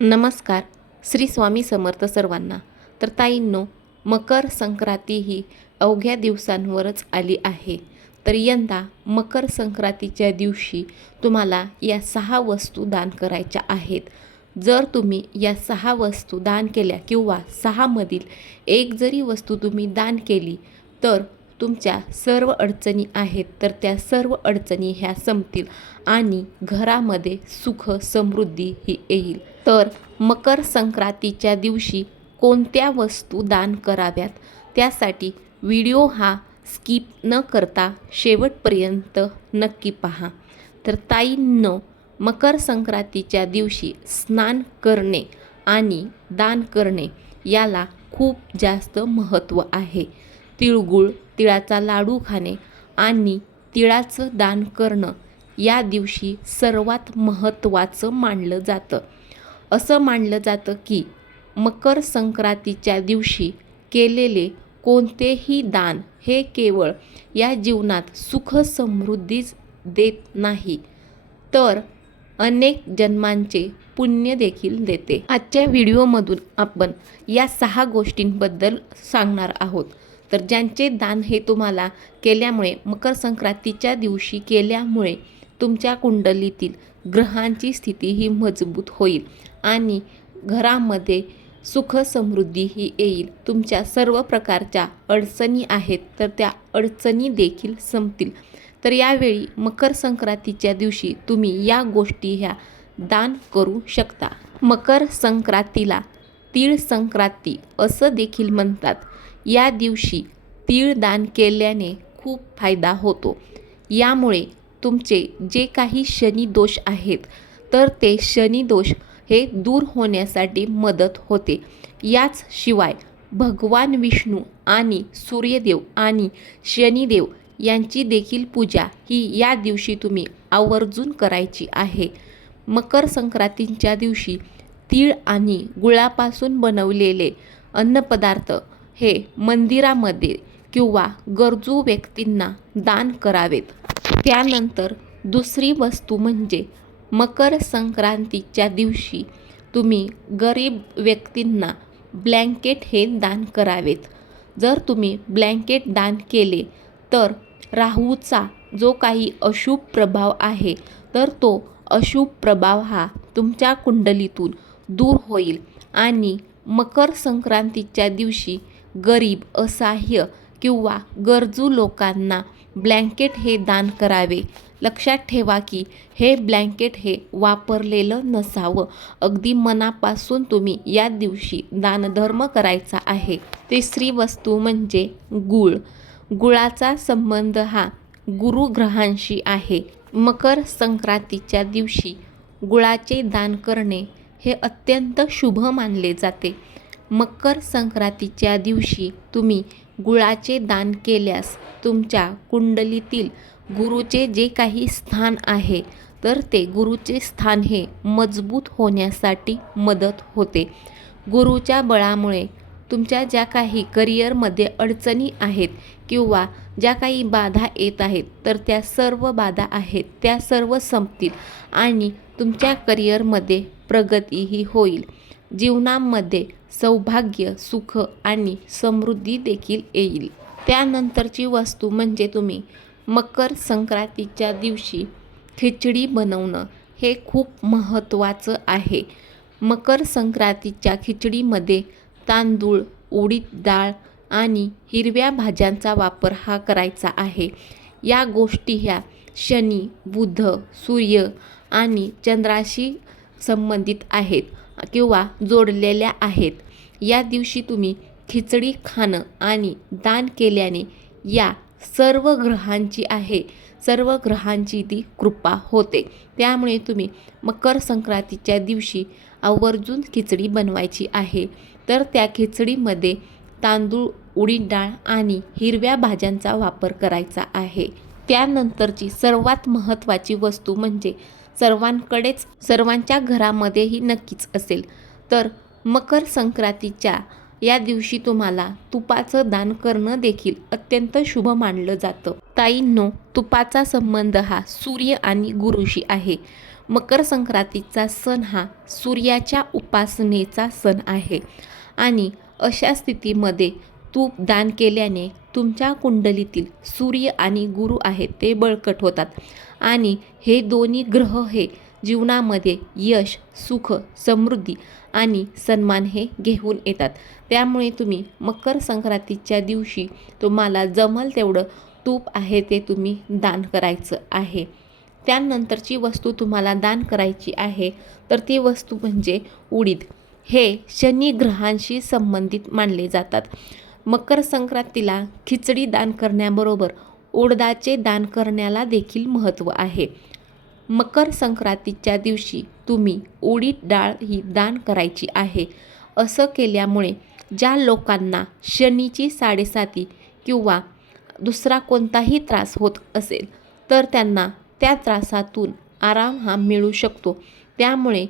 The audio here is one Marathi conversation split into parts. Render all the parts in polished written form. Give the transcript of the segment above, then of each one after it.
नमस्कार. श्री स्वामी समर्थ सर्वांना. तर ताईंनो, मकर संक्रांती ही अवघ्या दिवसांवरच आली आहे. तर यंदा मकर संक्रांतीच्या दिवशी तुम्हाला या 6 वस्तू दान करायच्या आहेत. जर तुम्ही या 6 वस्तू दान केल्या किंवा 6 मधील एक जरी वस्तू तुम्ही दान केली तर तुमच्या सर्व अडचणी आहेत तर त्या सर्व अडचणी ह्या संपतील आणि घरामध्ये सुख समृद्धी ही येईल. तर मकर संक्रांतीच्या दिवशी कोणत्या वस्तू दान कराव्यात त्यासाठी व्हिडिओ हा स्किप न करता शेवटपर्यंत नक्की पहा. तर ताईंनो, मकर संक्रांतीच्या दिवशी स्नान करणे आणि दान करणे याला खूप जास्त महत्त्व आहे. तिळगुळ, तिळाचा लाडू खाणे आणि तिळाचं दान करणं या दिवशी सर्वात महत्त्वाचं मानलं जातं. असं मानलं जातं की मकर संक्रांतीच्या दिवशी केलेले कोणतेही दान हे केवळ या जीवनात सुख समृद्धीच देत नाही तर अनेक जन्मांचे पुण्य देखील देते. आजच्या व्हिडिओमधून आपण या 6 गोष्टींबद्दल सांगणार आहोत. तर ज्यांचे दान हे तुम्हाला केल्यामुळे मकर संक्रांतीच्या दिवशी केल्यामुळे तुमच्या कुंडलीतील ग्रहांची स्थिती ही मजबूत होईल आणि घरामध्ये सुख समृद्धी ही येईल. तुमच्या सर्व प्रकारच्या अडचणी आहेत तर त्या अडचणी देखील संपतील. तर यावेळी मकर संक्रांतीच्या दिवशी तुम्ही या गोष्टी ह्या दान करू शकता. मकर संक्रांतीला तीळ संक्रांती असं देखील म्हणतात. या दिवशी तीळ दान केल्याने खूप फायदा होतो. यामुळे तुमचे जे काही शनी दोष आहेत तर ते शनी दोष हे दूर होण्यासाठी मदत होते. याच शिवाय भगवान विष्णू आणि सूर्यदेव आणि शनिदेव यांची देखील पूजा ही या दिवशी तुम्ही आवर्जून करायची आहे. मकर संक्रांतीच्या दिवशी तीळ आणि गुळापासून बनवलेले अन्नपदार्थ हे मंदिरामध्ये किंवा गरजू व्यक्तींना दान करावेत. त्यानंतर दुसरी वस्तू म्हणजे मकर संक्रांतीच्या दिवशी तुम्ही गरीब व्यक्तींना ब्लँकेट हे दान करावेत. जर तुम्ही ब्लँकेट दान केले तर राहूचा जो काही अशुभ प्रभाव आहे तर तो अशुभ प्रभाव हा तुमच्या कुंडलीतून दूर होईल आणि मकर संक्रांतीच्या दिवशी गरीब, असहाय्य किंवा गरजू लोकांना ब्लँकेट हे दान करावे. लक्षात ठेवा की हे ब्लँकेट हे वापरलेलं नसावं. अगदी मनापासून तुम्ही या दिवशी दानधर्म करायचा आहे. तिसरी वस्तू म्हणजे गूळ. गुळाचा संबंध हा गुरुग्रहांशी आहे. मकर संक्रांतीच्या दिवशी गुळाचे दान करणे हे अत्यंत शुभ मानले जाते. मकर संक्रांतीच्या दिवशी तुम्ही गुळाचे दान केल्यास तुमच्या कुंडलीतील गुरुचे जे काही स्थान आहे तर ते गुरुचे स्थान हे मजबूत होण्यासाठी मदत होते. गुरुच्या बळामुळे तुमच्या ज्या काही करिअरमध्ये अडचणी आहेत किंवा ज्या काही बाधा येत आहेत तर त्या सर्व बाधा आहेत त्या सर्व संपतील आणि तुमच्या करिअरमध्ये प्रगतीही होईल. जीवनामध्ये सौभाग्य, सुख आणि समृद्धी देखील येईल. त्यानंतरची वस्तू म्हणजे तुम्ही मकर संक्रांतीच्या दिवशी खिचडी बनवणं हे खूप महत्त्वाचं आहे. मकर संक्रांतीच्या खिचडीमध्ये तांदूळ, उडीद डाळ आणि हिरव्या भाज्यांचा वापर हा करायचा आहे. या गोष्टी ह्या शनी, बुध, सूर्य आणि चंद्राशी संबंधित आहेत किंवा जोडलेल्या आहेत. या दिवशी तुम्ही खिचडी खाणं आणि दान केल्याने या सर्व ग्रहांची ती कृपा होते. त्यामुळे तुम्ही मकर संक्रांतीच्या दिवशी आवर्जून खिचडी बनवायची आहे. तर त्या खिचडीमध्ये तांदूळ, उडीद डाळ आणि हिरव्या भाज्यांचा वापर करायचा आहे. त्यानंतरची सर्वात महत्त्वाची वस्तू म्हणजे सर्वांच्या घरामध्ये ही नक्कीच असेल तर मकर संक्रांतीच्या या दिवशी तुम्हाला तुपाचं दान करणं देखील अत्यंत शुभ मानलं जातं. ताईंनो, तुपाचा संबंध हा सूर्य आणि गुरुशी आहे. मकर संक्रांतीचा सण हा सूर्याच्या उपासनेचा सण आहे आणि अशा स्थितीमध्ये तूप दान केल्याने तुमच्या कुंडलीतील सूर्य आणि गुरु आहेत ते बळकट होतात आणि हे दोन्ही ग्रह हे जीवनामध्ये यश, सुख, समृद्धी आणि सन्मान हे घेऊन येतात. त्यामुळे तुम्ही मकर संक्रांतीच्या दिवशी तुम्हाला जमल तेवढं तूप आहे ते तुम्ही दान करायचं आहे. त्यानंतरची वस्तू तुम्हाला दान करायची आहे तर ती वस्तू म्हणजे उडीद. हे शनी ग्रहांशी संबंधित मानले जातात. मकर संक्रांतीला खिचडी दान करण्याबरोबर उडदाचे दान करण्याला देखील महत्त्व आहे. मकर संक्रांतीच्या दिवशी तुम्ही उडीद डाळ ही दान करायची आहे. असं केल्यामुळे ज्या लोकांना शनीची 7.7 किंवा दुसरा कोणताही त्रास होत असेल तर त्यांना त्या त्रासातून आराम हा मिळू शकतो. त्यामुळे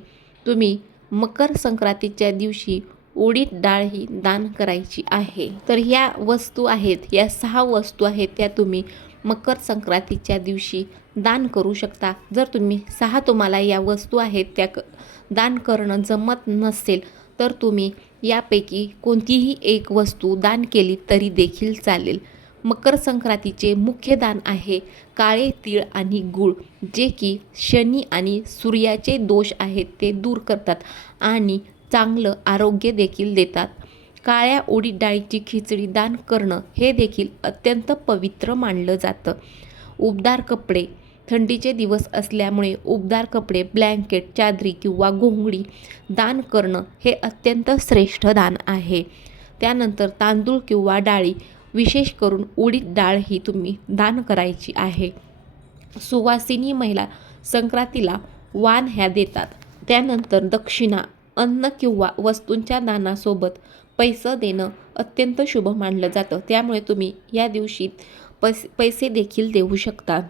तुम्ही मकर संक्रांतीच्या दिवशी उडीद डाळ ही दान करायची आहे. तर ह्या वस्तू आहेत, या 6 वस्तू आहेत त्या तुम्ही मकर संक्रांतीच्या दिवशी दान करू शकता. जर तुम्हाला या वस्तू आहेत त्या दान करणं जमत नसेल तर तुम्ही यापैकी कोणतीही एक वस्तू दान केली तरी देखील चालेल. मकर संक्रांतीचे मुख्य दान आहे काळे तीळ आणि गूळ, जे की शनी आणि सूर्याचे दोष आहेत ते दूर करतात आणि चांगलं आरोग्य देखील देतात. काळ्या उडीद डाळीची खिचडी दान करणं हे देखील अत्यंत पवित्र मानलं जातं. उबदार कपडे, थंडीचे दिवस असल्यामुळे उबदार कपडे, ब्लँकेट, चादरी किंवा घोंगडी दान करणं हे अत्यंत श्रेष्ठ दान आहे. त्यानंतर तांदूळ किंवा डाळी, विशेष करून उडीद डाळ ही तुम्ही दान करायची आहे. सुवासिनी महिला संक्रांतीला वाण ह्या देतात. त्यानंतर दक्षिणा, अन्न किंवा वस्तूंच्या दानासोबत पैसे देणं अत्यंत शुभ मानलं जातं. त्यामुळे तुम्ही या दिवशी पैसे देखील देऊ शकता.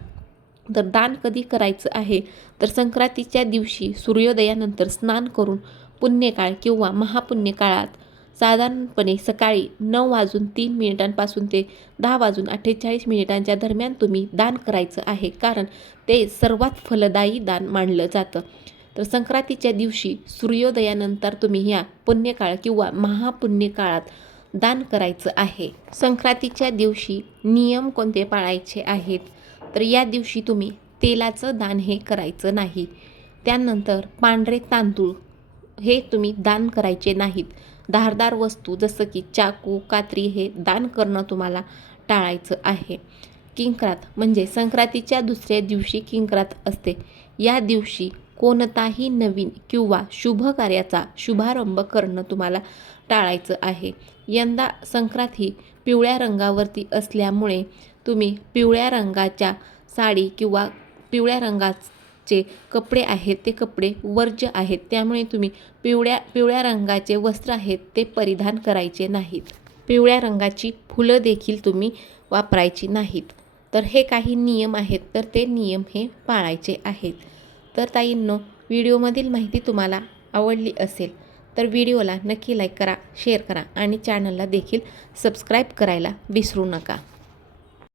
तर दान कधी करायचं आहे तर संक्रांतीच्या दिवशी सूर्योदयानंतर स्नान करून पुण्यकाळ किंवा महापुण्यकाळात साधारणपणे सकाळी 9:03 पासून ते 10:48 दरम्यान तुम्ही दान करायचं आहे, कारण ते सर्वात फलदायी दान मानलं जातं. तर संक्रांतीच्या दिवशी सूर्योदयानंतर तुम्ही ह्या पुण्यकाळ किंवा महापुण्यकाळात दान करायचं आहे. संक्रांतीच्या दिवशी नियम कोणते पाळायचे आहेत तर या दिवशी तुम्ही तेलाचं दान हे करायचं नाही. त्यानंतर पांढरे तांदूळ हे तुम्ही दान करायचे नाहीत. धारदार वस्तू जसं की चाकू, कात्री हे दान करणं तुम्हाला टाळायचं आहे. किंक्रात म्हणजे संक्रांतीच्या दुसऱ्या दिवशी किंक्रात असते. या दिवशी कोणताही नवीन किंवा शुभ कार्याचा शुभारंभ करणं तुम्हाला टाळायचं आहे. यंदा संक्रांत ही पिवळ्या रंगावरती असल्यामुळे तुम्ही पिवळ्या रंगाच्या साडी किंवा पिवळ्या रंगाचे कपडे आहेत ते कपडे वर्ज्य आहेत. त्यामुळे तुम्ही पिवळ्या रंगाचे वस्त्र आहेत ते परिधान करायचे नाहीत. पिवळ्या रंगाची फुलं देखील तुम्ही वापरायची नाहीत. तर हे काही नियम आहेत तर ते नियम हे पाळायचे आहेत. तर ताईंनो, व्हिडिओमधील माहिती तुम्हाला आवडली असेल तर व्हिडिओला नक्की लाईक करा, शेअर करा आणि चॅनलला देखील सबस्क्राईब करायला विसरू नका.